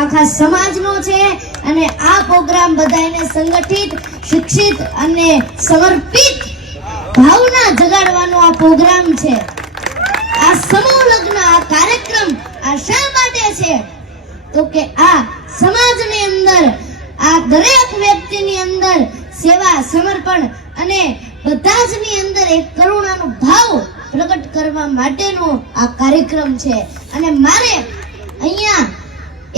આખા સમાજનો છે અને આ પ્રોગ્રામ બધાને સંગઠિત, શિક્ષિત અને સમર્પિત ભાવના જગાડવાનો આ પ્રોગ્રામ છે। આ સમૂહ લગ્ન, આ કાર્યક્રમ આ શા માટે છે તો કે આ સમાજની અંદર, આ દરેક વ્યક્તિની અંદર સેવા, સમર્પણ અને બધા જની અંદર એક કરુણાનો ભાવ પ્રગટ કરવા માટેનો આ કાર્યક્રમ છે। અને મારે અહીંયા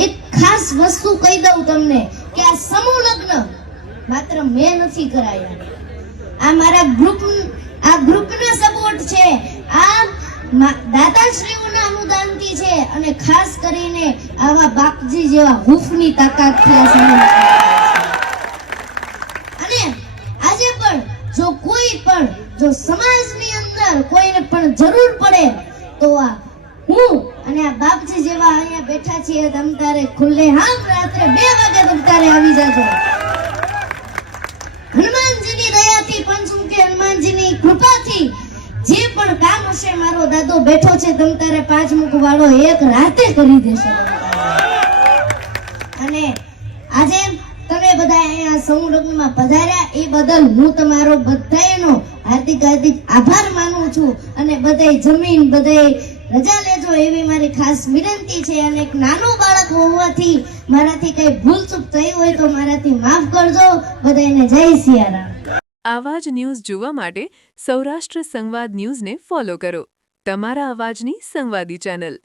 એક ખાસ વસ્તુ કહી દઉં તમને કે આ સમૂહ લગ્ન માત્ર મેં નથી કરાયા, આ મારા ગ્રુપનો સપોર્ટ છે, આ દાતાશ્રીઓના અનુદાનથી છે અને ખાસ કરીને આવા બાપજી જેવા હૂફની તાકાતથી આ સમૂહ અને આજે પણ જો કોઈ પણ જો સમાજની અંદર કોઈને પણ જરૂર પડે તો આ હું અને આ બાપજી જેવા અહીંયા બેઠા છીએ, તમ તારે ખુલ્લે આમ રાત્રે 2 વાગે તમ તારે આવી જાજો। હનુમાનજીની દયાથી, પંચમુખી હનુમાનજીની કૃપાથી જે પણ કામ હશે મારો દાદો બેઠો છે તમ તારે 5 મુખ વાળો એક રાતે કરી દેશે। અને આજે તમે બધા અહીંયા સમૂહ લગ્નમાં પધાર્યા એ બદલ હું તમારો બધાયનો હાર્દિક આભાર માનું છું। અને બધાય જમીન, બધાય રજા લેજો એવી મારી ખાસ વિનંતી છે। અને એક નાનો બાળક હોવાથી મારાથી કઈ ભૂલચૂક થઈ હોય તો મારાથી માફ કરજો। બધાને જય સિયારામ। આવા જ ન્યૂઝ જોવા માટે સૌરાષ્ટ્ર સંવાદ ન્યૂઝને ફોલો કરો, તમારા અવાજની સંવાદી ચેનલ।